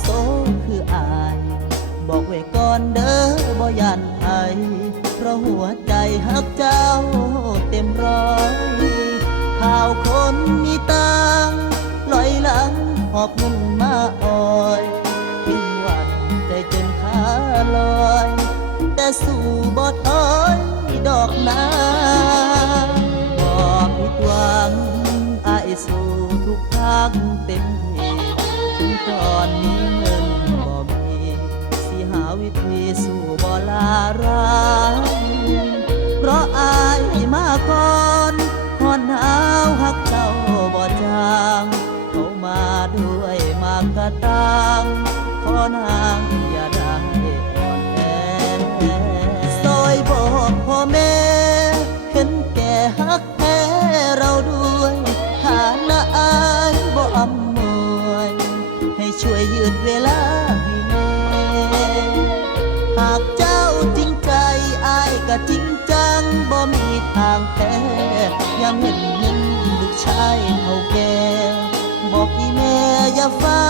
โซคืออายบอกไว้ก่อนเด้อบ่ย่านไผเพราะหัวใจฮักเจ้าเต็มร้อยข่าวคนมีตังลอยหลังหอบเงินมาอ่อยถึงวันใจจนขาลอยแต่สู้บ่ถอยดอกนาบ่ผิดหวังอายสู้ทุกทางเต็มที่ถึงตอนนี้เงินบ่มีสิหาวิธีสู้บ่ลาร้างเพราะอายมาก่อนฮอดหนาวฮักเจ้าบ่จางเขามาด้วยมากกะตังขอนางอย่าได้อ่อนแอซอยบอกพ่อแม่เห็นแก่ฮักแท้เราด้วยฐานะอายบ่อำนวยให้ช่วยยืดเวลาให้แน่หากเจ้าจริงใจอายก็จริงจังบ่มีทางแพ้ยังเห็นเงินลูกชายเท่าแก่บอกพี่แม่อย่าเฝ้า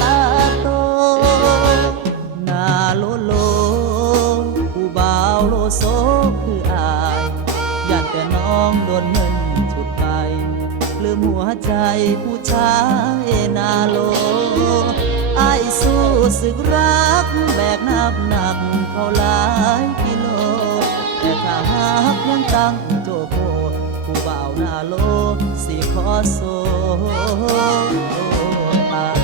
ตาโตหน้าโลโลผู้บ่าวโลโซคืออายอยากแต่น้องโดนเงินฉุดไปลืมหัวใจผู้ชายหน้าโลอายสู้สึกรักแบกนับหนักเขาหลายกิโลแต่ถ้าหากยังตั้งโจโกผู้บ่าวหน้าโลสิขอโซตาย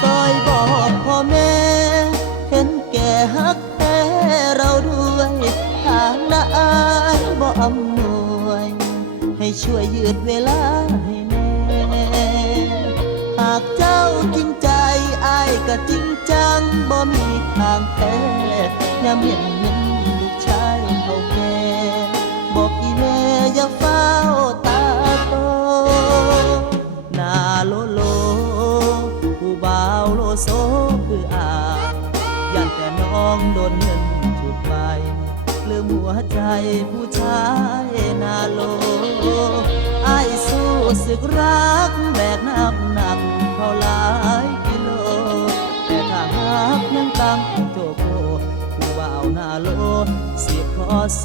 ซอยบอกพ่อแม่เห็นแก่ฮักแท้เราด้วยทางละอายบ่อำนวยให้ช่วยยืดเวลาให้แน่หากเจ้าจริงใจอายก็จริงจังบ่มีทางแพ้ยามเห็นเงินลูกชายเขาแก่บอกอีแม่อย่าเฝ้าตาโตหน้าโลโลผู้บ่าวโลโซคืออายย่านแต่น้องโดนเงินฉุดไปลืมหัวใจผู้ชายหน้าโลอายสู้สึกรักแบกนับหนักเขาหลายกิโลแต่ถ้าหากยังตั้งโจโกผู้บ่าวหน้าโลสิขอโซ